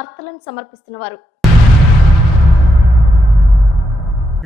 వార్తలను సమర్పిస్తున్నవారు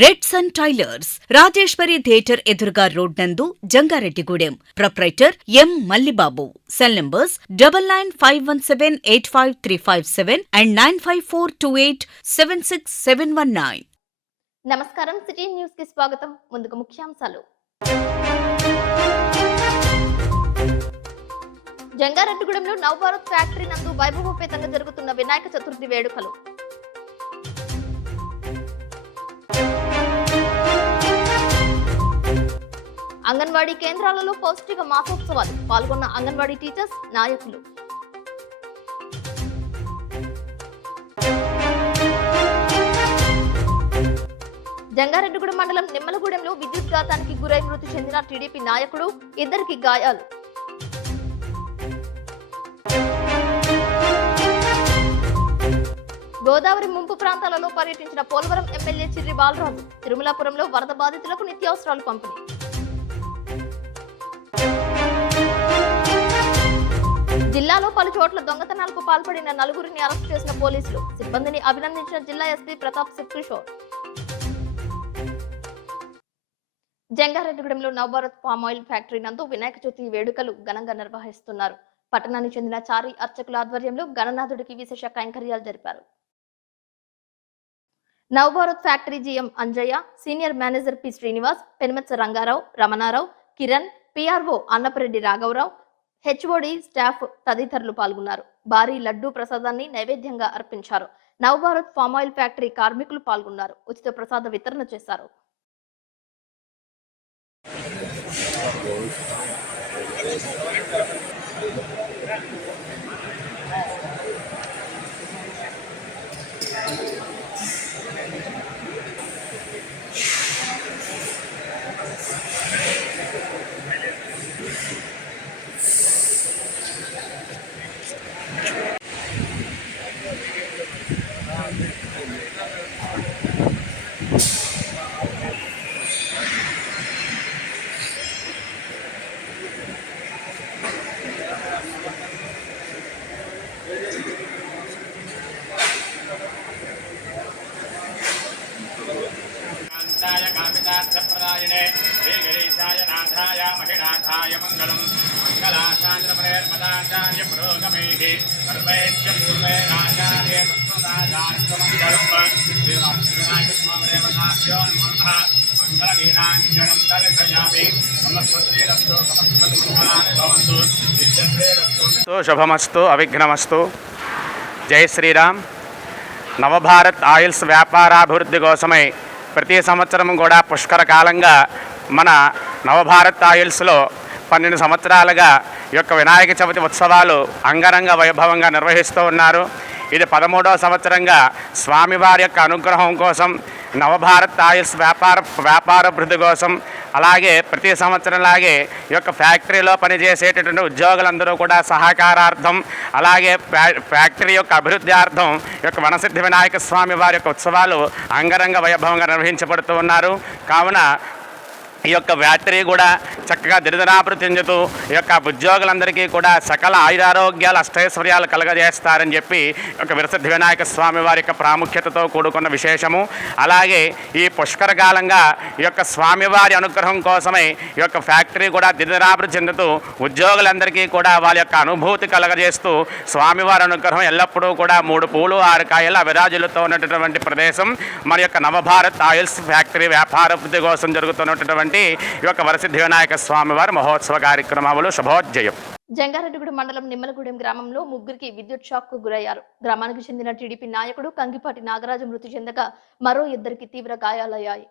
Red Sun Tailors, Rajeswari theatre ఎదురుగా రోడ్ నందు, Jangareddygudem. Proprietor M Mallibabu. Cell numbers 9951785357 and 9542876719. నమస్కారం. సిటీ న్యూస్ కి స్వాగతం. ముందుకు ముఖ్యాంశాలు. జంగారెడ్డిగూడెంలో నవభారత్ ఫ్యాక్టరీ నందు వైభవోపేతంగా జరుగుతున్న వినాయక చతుర్థి వేడుకలు. అంగన్వాడీ కేంద్రాలలో పౌష్టిక మాసోత్సవాలు. పాల్గొన్న అంగన్వాడీ టీచర్స్, నాయకులు. జంగారెడ్డిగూడెం మండలం నిమ్మలగూడెంలో విద్యుత్ ఘాతానికి గురై మృతి చెందిన టీడీపీ నాయకుడు, ఇద్దరికి గాయాలు. గోదావరి ముంపు ప్రాంతాలలో పర్యటించిన పోలవరం ఎమ్మెల్యే చిర్రి బాలరాజు. తిరుమలాపురంలో వరద బాధితులకు నిత్యావసరాలు పంపిణీ. జిల్లాలో పలు చోట్ల దొంగతనాలకు పాల్పడిన నలుగురిని అరెస్ట్ చేసిన పోలీసులు. సిబ్బందిని అభినందించిన జిల్లా ఎస్పీ ప్రతాప్ కిషోర్. జంగారెడ్డిగూడెంలో నవభారత్ పామ్ ఆయిల్ ఫ్యాక్టరీ నందు వినాయక చవితి వేడుకలు ఘనంగా నిర్వహిస్తున్నారు. పట్టణానికి చెందిన చారి అర్చకుల ఆధ్వర్యంలో గణనాథుడికి విశేష కైంకర్యాలు జరిపారు. Navabharat factory GM Anjaiah, senior manager P Srinivas, Penumatsa Rangarao, Ramanarao, Kiran, PRO Annapareddy రాఘవరావు, హెచ్ఓడి స్టాఫ్ తదితరులు పాల్గొన్నారు. భారీ లడ్డూ ప్రసాదాన్ని నైవేద్యంగా అర్పించారు. నవభారత్ పామ్ ఆయిల్ ఫ్యాక్టరీ కార్మికులు పాల్గొన్నారు. ఉచిత ప్రసాద వితరణ చేశారు. प्रदायिने श्रीगिरीशाय नाथाय महिनाथाय मंगलम मंगलाचार्य पुरोगमैः सर्वैश्च पूर्वे आचार्य मंगलम विनायक स्वामदेवताभ्यो नमः मंगलगीताञ्जनं दर्शयामि समस्तश्रीरस्तु समस्तमङ्गलानि भवन्तु नित्यश्रीरस्तु शुभमस्तु अविघ्नमस्तु. जय श्रीराम. నవభారత్ ఆయిల్స్ వ్యాపారాభివృద్ధి కోసమై ప్రతి సంవత్సరం కూడా పుష్కర కాలంగా మన నవభారత్ ఆయిల్స్లో 12 సంవత్సరాలుగా ఈ యొక్క వినాయక చవితి ఉత్సవాలు అంగరంగ వైభవంగా నిర్వహిస్తూ ఉన్నారు. ఇది 13వ సంవత్సరంగా స్వామివారి యొక్క అనుగ్రహం కోసం నవభారత్ ఆయిల్స్ వ్యాపారాభివృద్ధి కోసం, అలాగే ప్రతి సంవత్సరంలాగే ఈ యొక్క ఫ్యాక్టరీలో పనిచేసేటటువంటి ఉద్యోగులందరూ కూడా సహకారార్థం, అలాగే ఫ్యాక్టరీ యొక్క అభివృద్ధ్యార్థం ఈ యొక్క వనసిద్ధి వినాయక స్వామి వారి యొక్క ఉత్సవాలు అంగరంగ వైభవంగా నిర్వహించబడుతూ ఉన్నారు. కావున ఈ యొక్క ఫ్యాక్టరీ కూడా చక్కగా దినదినాభివృద్ధి చెందుతూ ఈ యొక్క ఉద్యోగులందరికీ కూడా సకల ఆయురారోగ్యాలు అష్టైశ్వర్యాలు కలగజేస్తారని చెప్పి ఒక విరసిద్ధి వినాయక స్వామి వారి యొక్క ప్రాముఖ్యతతో కూడుకున్న విశేషము. అలాగే ఈ పుష్కరకాలంగా ఈ యొక్క స్వామివారి అనుగ్రహం కోసమై ఈ యొక్క ఫ్యాక్టరీ కూడా దినదినాభివృద్ధి చెందుతూ ఉద్యోగులందరికీ కూడా వాళ్ళ యొక్క అనుభూతి కలగజేస్తూ స్వామివారి అనుగ్రహం ఎల్లప్పుడూ కూడా 3 పూలు 6 కాయల విరాజులతో ఉన్నటువంటి ప్రదేశం మన యొక్క నవభారత్ ఆయిల్స్ ఫ్యాక్టరీ వ్యాపారాభివృద్ధి కోసం జరుగుతున్నటువంటి ఈ యొక్క వరసిద్ధి వినాయక స్వామి వారి మహోత్సవ కార్యక్రమాలు శుభోజ్జయం. జంగారెడ్డిగూడెం మండలం నిమ్మలగూడెం గ్రామంలో ముగ్గురికి విద్యుత్ షాక్ కు గురయ్యారు. గ్రామానికి చెందిన టీడీపీ నాయకుడు కంగిపాటి నాగరాజు మృతి చెందగా మరో 2కి తీవ్ర గాయాలయ్యాయి.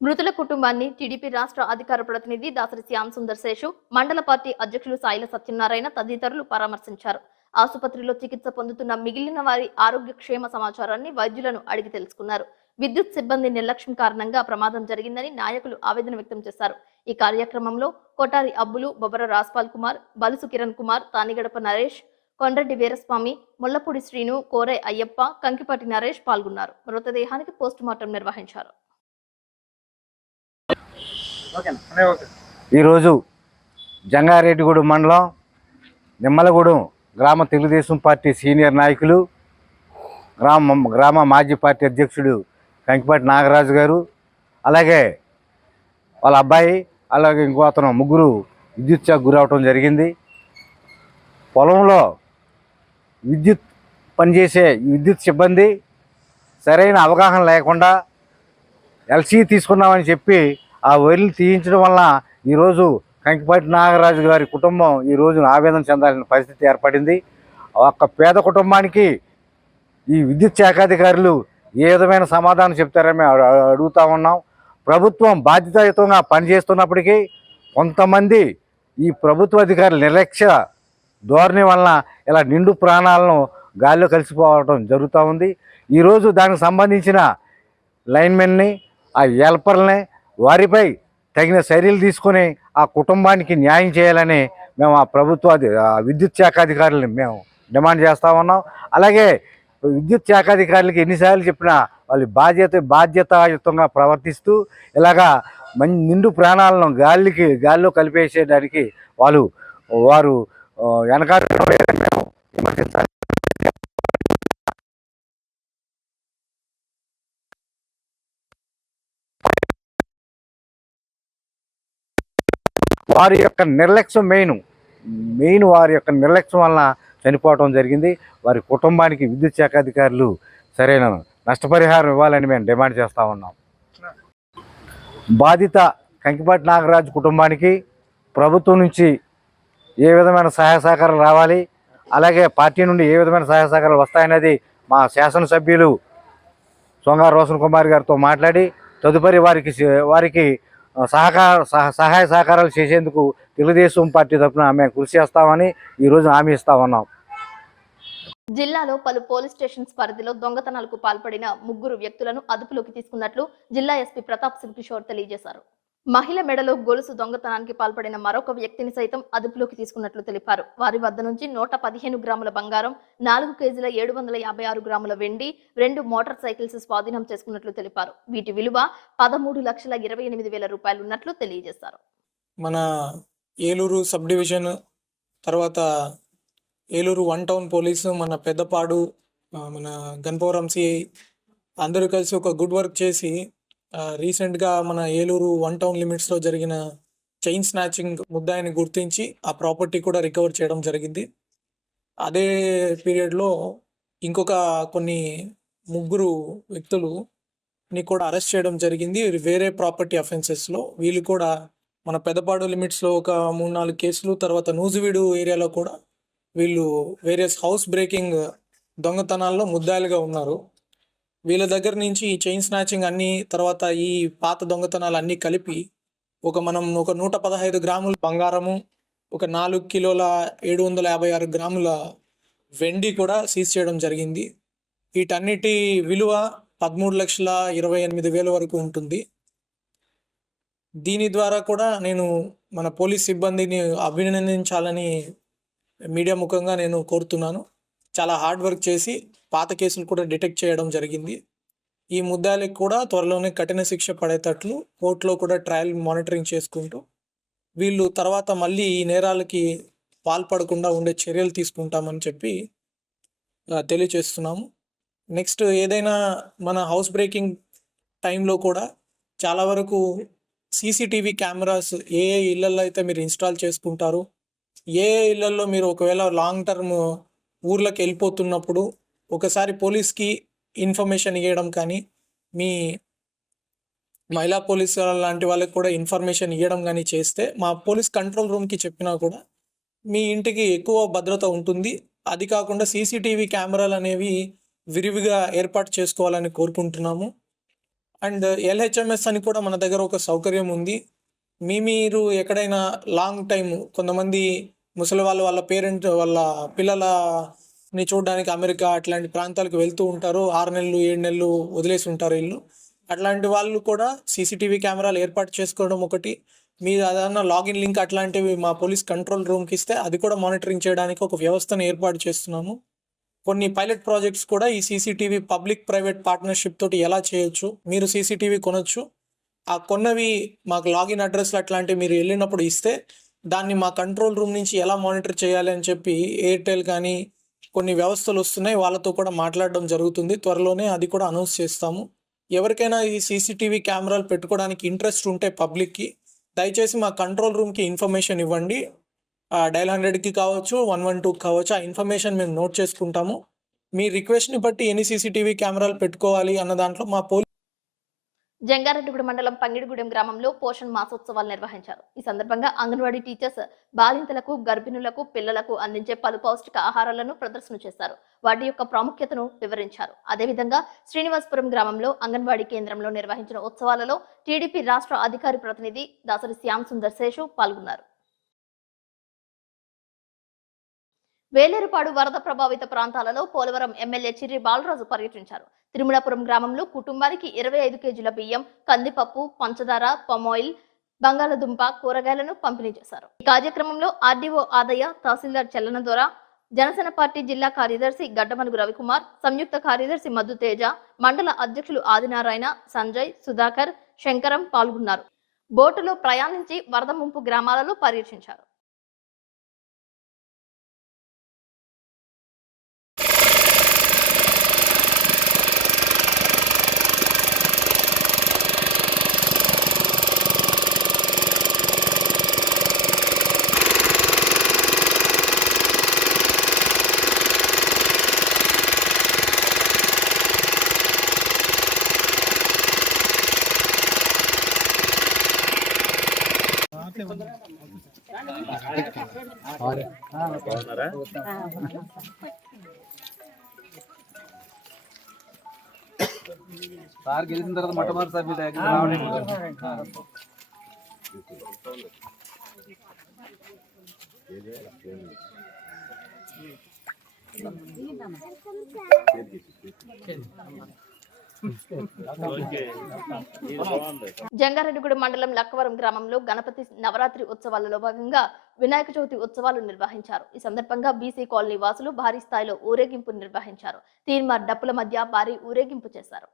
మృతుల కుటుంబాన్ని టీడీపీ రాష్ట్ర అధికార ప్రతినిధి దాసరి శ్యామ్ సుందర్ శేషు, మండల పార్టీ అధ్యక్షులు సాయిల సత్యనారాయణ తదితరులు పరామర్శించారు. ఆసుపత్రిలో చికిత్స పొందుతున్న మిగిలిన వారి ఆరోగ్య క్షేమ సమాచారాన్ని వైద్యులను అడిగి తెలుసుకున్నారు. విద్యుత్ సిబ్బంది నిర్లక్ష్యం కారణంగా ప్రమాదం జరిగిందని నాయకులు ఆవేదన వ్యక్తం చేశారు. ఈ కార్యక్రమంలో కోటారి అబ్బులు, బొబ్బర రాజ్పాల్ కుమార్, బలుసు కిరణ్ కుమార్, తానిగడప నరేష్, కొండ్రెడ్డి వీరస్వామి, ముల్లపూడి శ్రీను, కోరే అయ్యప్ప, కంకిపాటి నరేష్ పాల్గొన్నారు. మృతదేహానికి పోస్ట్ మార్టం నిర్వహించారు. ఈరోజు జంగారెడ్డిగూడెం మండలం నిమ్మలగూడెం గ్రామ తెలుగుదేశం పార్టీ సీనియర్ నాయకులు గ్రామ మాజీ పార్టీ అధ్యక్షుడు కంకిపాటి నాగరాజు గారు, అలాగే వాళ్ళ అబ్బాయి, అలాగే ఇంకో అతను ముగ్గురు విద్యుత్ షాక్ గురవటం జరిగింది. పొలంలో విద్యుత్ పనిచేసే విద్యుత్ సిబ్బంది సరైన అవగాహన లేకుండా ఎల్సీ తీసుకున్నామని చెప్పి ఆ వైర్లు తీయించడం వల్ల ఈరోజు కంకిపాటి నాగరాజు గారి కుటుంబం ఈరోజు ఆవేదన చెందాల్సిన పరిస్థితి ఏర్పడింది. ఒక్క పేద కుటుంబానికి ఈ విద్యుత్ శాఖాధికారులు ఏ విధమైన సమాధానం చెప్తారని మేము అడుగుతా ఉన్నాం. ప్రభుత్వం బాధ్యతాయుతంగా పనిచేస్తున్నప్పటికీ కొంతమంది ఈ ప్రభుత్వ అధికారుల నిర్లక్ష్య ధోరణి వలన ఇలా నిండు ప్రాణాలను గాల్లో కలిసిపోవడం జరుగుతూ ఉంది. ఈరోజు దానికి సంబంధించిన లైన్మెన్ని, ఆ హెల్పర్లని, వారిపై తగిన చర్యలు తీసుకొని ఆ కుటుంబానికి న్యాయం చేయాలని మేము ఆ విద్యుత్ శాఖ అధికారులని మేము డిమాండ్ చేస్తూ ఉన్నాం. అలాగే విద్యుత్ శాఖ అధికారులకి ఎన్నిసార్లు చెప్పినా వాళ్ళు బాధ్యతాయుతంగా ప్రవర్తిస్తూ ఇలాగా నిండు ప్రాణాలను గాల్లో కలిపేసేయడానికి వారు వెనకాడడం లేదని మేము విమర్శించాలి. వారి యొక్క నిర్లక్ష్యం వారి యొక్క నిర్లక్ష్యం వలన చనిపోవడం జరిగింది. వారి కుటుంబానికి విద్యుత్ శాఖ అధికారులు సరైన నష్టపరిహారం ఇవ్వాలని మేము డిమాండ్ చేస్తూ ఉన్నాం. బాధిత కంకిపాటి నాగరాజు కుటుంబానికి ప్రభుత్వం నుంచి ఏ విధమైన సహాయ సహకారాలు రావాలి, అలాగే పార్టీ నుండి ఏ విధమైన సహాయ సహకారాలు వస్తాయనేది మా శాసనసభ్యులు సొంగ రోషన్ కుమార్ గారితో మాట్లాడి తదుపరి వారికి సహాయ సహకారాలు చేసేందుకు తెలుగుదేశం పార్టీ తరఫున మేము కృషి చేస్తామని ఈరోజు హామీ ఇస్తా ఉన్నాం. జిల్లాలో పలు పోలీస్ స్టేషన్స్ పరిధిలో దొంగతనాలకు పాల్పడిన 3 వ్యక్తులను అదుపులోకి తీసుకున్నట్లు జిల్లా ఎస్పీ ప్రతాప్ సింగ్ కిషోర్ తెలియజేశారు. మహిళ మెడలో గొలుసు దొంగతనానికి పాల్పడిన మరొక వ్యక్తిని సైతం అదుపులోకి తీసుకున్నట్లు తెలిపారు. వారి వద్ద నుంచి 115 గ్రాముల బంగారం, 4 కేజీల 756 గ్రాముల వెండి, 2 మోటార్ సైకిల్స్ స్వాధీనం చేసుకున్నట్లు తెలిపారు. వీటి విలువ 13,28,000 రూపాయలు ఉన్నట్లు తెలియజేశారు. మన ఏలూరు సబ్ డివిజన్ తర్వాత ఏలూరు 1 టౌన్ పోలీసు, మన పెద్దపాడు, మన గన్పవరం సిఐ అందరూ కలిసి ఒక గుడ్ వర్క్ చేసి రీసెంట్గా మన ఏలూరు 1 టౌన్ లిమిట్స్లో జరిగిన చైన్ స్నాచింగ్ ముద్దాయిని గుర్తించి ఆ ప్రాపర్టీ కూడా రికవర్ చేయడం జరిగింది. అదే పీరియడ్లో ఇంకొక కొన్ని 3 వ్యక్తులని కూడా అరెస్ట్ చేయడం జరిగింది వేరే ప్రాపర్టీ అఫెన్సెస్లో. వీళ్ళు కూడా మన పెద్దపాడు లిమిట్స్లో ఒక 3-4 కేసులు, తర్వాత నూజివీడు ఏరియాలో కూడా వీళ్ళు వేరియస్ హౌస్ బ్రేకింగ్ దొంగతనాల్లో ముద్దాయిలుగా ఉన్నారు. వీళ్ళ దగ్గర నుంచి ఈ చైన్ స్నాచింగ్ అన్నీ, తర్వాత ఈ పాత దొంగతనాలు అన్నీ కలిపి ఒక 115 గ్రాముల బంగారము, ఒక 4 కిలోల 756 గ్రాముల వెండి కూడా సీజ్ చేయడం జరిగింది. వీటన్నిటి విలువ 13,28,000 వరకు ఉంటుంది. దీని ద్వారా కూడా నేను మన పోలీస్ సిబ్బందిని అభినందించాలని మీడియా ముఖంగా నేను కోరుతున్నాను. చాలా హార్డ్ వర్క్ చేసి పాత కేసులు కూడా డిటెక్ట్ చేయడం జరిగింది. ఈ ముద్దాయిలకు కూడా త్వరలోనే కఠిన శిక్ష పడేటట్లు కోర్టులో కూడా ట్రయల్ మానిటరింగ్ చేసుకుంటూ వీళ్ళు తర్వాత మళ్ళీ ఈ నేరాలకి పాల్పడకుండా ఉండే చర్యలు తీసుకుంటామని చెప్పి తెలియచేస్తున్నాము. నెక్స్ట్ ఏదైనా మన హౌస్ బ్రేకింగ్ టైంలో కూడా చాలా వరకు సీసీటీవీ కెమెరాస్ ఏ ఇళ్లలో అయితే మీరు ఇన్స్టాల్ చేసుకుంటారు, ఏ ఇళ్లలో మీరు ఒకవేళ లాంగ్ టర్మ్ ఊర్లోకి వెళ్ళిపోతున్నప్పుడు ఒకసారి పోలీస్కి ఇన్ఫర్మేషన్ ఇవ్వడం కానీ, మీ మహిళా పోలీసు లాంటి వాళ్ళకి కూడా ఇన్ఫర్మేషన్ ఇవ్వడం కానీ చేస్తే మా పోలీస్ కంట్రోల్ రూమ్కి చెప్పినా కూడా మీ ఇంటికి ఎక్కువ భద్రత ఉంటుంది. అది కాకుండా సీసీటీవీ కెమెరాలు అనేవి విరివిగా ఏర్పాటు చేసుకోవాలని కోరుకుంటున్నాము. అండ్ ఎల్హెచ్ఎంఎస్ అని కూడా మన దగ్గర ఒక సౌకర్యం ఉంది. మీరు ఎక్కడైనా లాంగ్ టైం, కొంతమంది ముసలి వాళ్ళ పేరెంట్ వాళ్ళ పిల్లలని చూడడానికి అమెరికా అట్లాంటి ప్రాంతాలకు వెళ్తూ ఉంటారు, 6 నెలలు 7 నెలలు వదిలేసి ఉంటారు ఇల్లు. అట్లాంటి వాళ్ళు కూడా సీసీటీవీ కెమెరాలు ఏర్పాటు చేసుకోవడం ఒకటి. మీరు ఏదైనా లాగిన్ లింక్ అట్లాంటివి మా పోలీస్ కంట్రోల్ రూమ్కి ఇస్తే అది కూడా మానిటరింగ్ చేయడానికి ఒక వ్యవస్థను ఏర్పాటు చేస్తున్నాము. కొన్ని పైలట్ ప్రాజెక్ట్స్ కూడా ఈ సీసీటీవీ పబ్లిక్ ప్రైవేట్ పార్ట్నర్షిప్ తోటి ఎలా చేయొచ్చు, మీరు సీసీటీవీ కొనొచ్చు, ఆ కొన్నవి మాకు లాగిన్ అడ్రస్లు అట్లాంటివి మీరు వెళ్ళినప్పుడు ఇస్తే దాన్ని మా కంట్రోల్ రూమ్ నుంచి ఎలా మానిటర్ చేయాలి అని చెప్పి ఎయిర్టెల్ కానీ కొన్ని వ్యవస్థలు వస్తున్నాయి, వాళ్ళతో కూడా మాట్లాడడం జరుగుతుంది. త్వరలోనే అది కూడా అనౌన్స్ చేస్తాము. ఎవరికైనా ఈ సీసీటీవీ కెమెరాలు పెట్టుకోవడానికి ఇంట్రెస్ట్ ఉంటే పబ్లిక్కి దయచేసి మా కంట్రోల్ రూమ్కి ఇన్ఫర్మేషన్ ఇవ్వండి. డయల్ 100కి కావచ్చు, 112కి కావచ్చు, ఆ ఇన్ఫర్మేషన్ మేము నోట్ చేసుకుంటాము. మీ రిక్వెస్ట్ని బట్టి ఎన్ని సీసీటీవీ కెమెరాలు పెట్టుకోవాలి అన్న దాంట్లో మా జంగారెడ్డిగూడెం మండలం పంగిడిగూడెం గ్రామంలో పోషణ్ మాసోత్సవాలు నిర్వహించారు. ఈ సందర్భంగా అంగన్వాడీ టీచర్స్ బాలింతలకు, గర్భిణులకు, పిల్లలకు అందించే పలు పౌష్టిక ఆహారాలను ప్రదర్శన చేశారు. వాటి యొక్క ప్రాముఖ్యతను వివరించారు. అదేవిధంగా శ్రీనివాసపురం గ్రామంలో అంగన్వాడీ కేంద్రంలో నిర్వహించిన ఉత్సవాలలో టీడీపీ రాష్ట్ర అధికారి ప్రతినిధి దాసరి శ్యామ్ సుందర్ శేషు పాల్గొన్నారు. వేలేరుపాడు వరద ప్రభావిత ప్రాంతాలలో పోలవరం ఎమ్మెల్యే చిర్రి బాలరాజు పర్యటించారు. తిరుమలాపురం గ్రామంలో కుటుంబానికి 25 కేజీల బియ్యం, కందిపప్పు, పంచదార, పమాయిల్, బంగాళదుంప, కూరగాయలను పంపిణీ చేశారు. ఈ కార్యక్రమంలో ఆర్డీఓ ఆదయ్య, తహసీల్దార్ చెల్లనదొర, జనసేన పార్టీ జిల్లా కార్యదర్శి గడ్డమనుగు రవికుమార్, సంయుక్త కార్యదర్శి మద్దు తేజ, మండల అధ్యక్షులు ఆదినారాయణ, సంజయ్, సుధాకర్, శంకరం పాల్గొన్నారు. బోటులో ప్రయాణించి వరద ముంపు గ్రామాలలో పర్యటించారు. సార్ గెలిచిన తర్వాత మొట్టమొదటిసారి మీ దగ్గర రావడం జంగారెడ్డిగూడెం మండలం లక్కవరం గ్రామంలో గణపతి నవరాత్రి ఉత్సవాలలో భాగంగా వినాయక చవితి ఉత్సవాలు నిర్వహించారు. ఈ సందర్భంగా బీసీ కాలనీ వాసులు భారీ స్థాయిలో ఊరేగింపు నిర్వహించారు. తీన్మార్ డప్పుల మధ్య భారీ ఊరేగింపు చేశారు.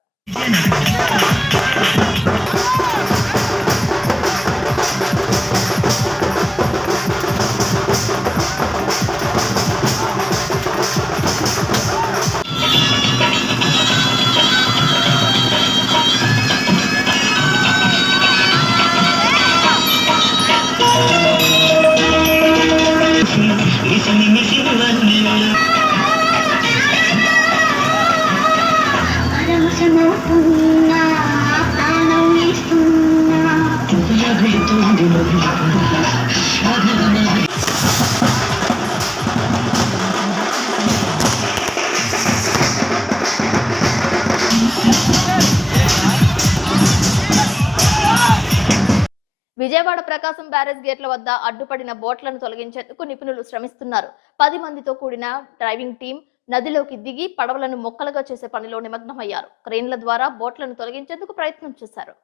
విజయవాడ ప్రకాశం బ్యారేజ్ గేట్ల వద్ద అడ్డుపడిన బోట్లను తొలగించేందుకు నిపుణులు శ్రమిస్తున్నారు. 10 మందితో కూడిన డ్రైవింగ్ టీం నదిలోకి దిగి పడవలను మొక్కలుగా చేసే పనిలో నిమగ్నమయ్యారు. క్రేన్ల ద్వారా బోట్లను తొలగించేందుకు ప్రయత్నం చేశారు.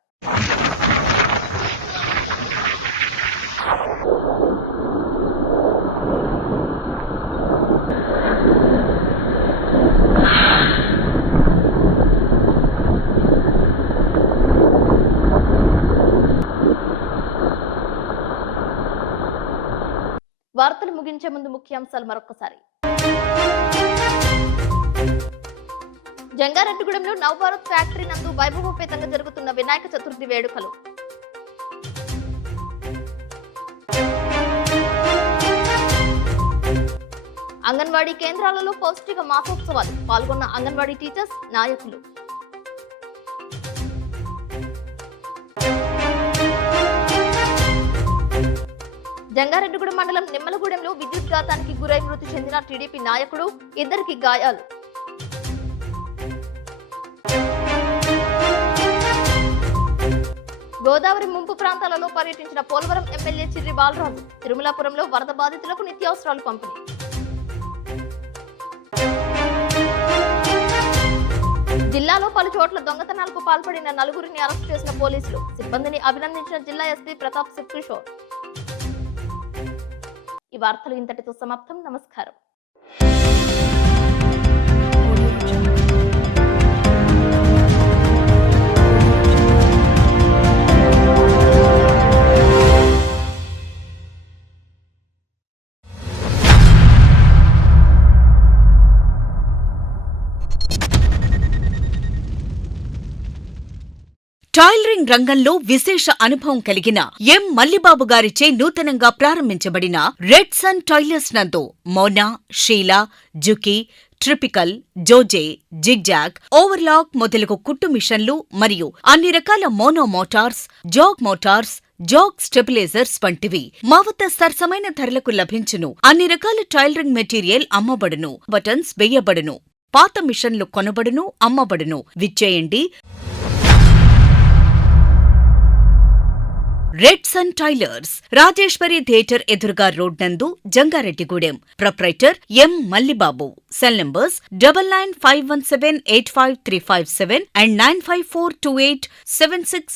వార్తలు ముగించే ముందు ముఖ్యాంశాలు మరొకసారి. జంగారెడ్డిగూడెంలో నవభారత్ ఫ్యాక్టరీ నందు వైభవోపేతంగా జరుగుతున్న వినాయక చతుర్థి వేడుకలు. అంగన్వాడీ కేంద్రాలలో పౌష్టిక మాసోత్సవాలు పాల్గొన్న అంగన్వాడీ టీచర్స్, నాయకులు. జంగారెడ్డిగూడెం మండలం నిమ్మలగూడెంలో విద్యుత్ ఘాతానికి గురై మృతి చెందిన టీడీపీ నాయకుడు, 2 గాయాలు. గోదావరి ముంపు ప్రాంతాలలో పర్యటించిన పోలవరం ఎమ్మెల్యే చిర్రి బాలరాజు. తిరుమలాపురంలో వరద బాధితులకు నిత్యావసరాలు పంపిణీ. జిల్లాలో పలు చోట్ల దొంగతనాలకు పాల్పడిన 4గురిని అరెస్ట్ చేసిన పోలీసులు. సిబ్బందిని అభినందించిన జిల్లా ఎస్పీ ప్రతాప్ కిషోర్. ఈ వార్తలు ఇంతటితో సమాప్తం. నమస్కారం. టైలరింగ్ రంగంలో విశేష అనుభవం కలిగిన ఎం మల్లిబాబు గారిచే నూతనంగా ప్రారంభించబడిన రెడ్ సన్ టైలర్స్ నందు మోనా, షీలా, జుకీ, ట్రిపికల్, జోజే, జిగ్జాగ్, ఓవర్లాక్ మొదలగు కుట్టు మిషన్లు మరియు అన్ని రకాల మోనో మోటార్స్, జాగ్ స్టెబిలైజర్స్ వంటివి మా వద్ద సరసమైన ధరలకు లభించును. అన్ని రకాల టైలరింగ్ మెటీరియల్ అమ్మబడును. బటన్స్ వేయబడును. పాత మిషన్లు కొనబడును, అమ్మబడును. విచ్చేయండి. Red Sun Tailors, Rajeswari theatre ఎదురుగా రోడ్ నందు, Jangareddygudem. Proprietor M Mallibabu. Cell numbers 9951785357 and 9542876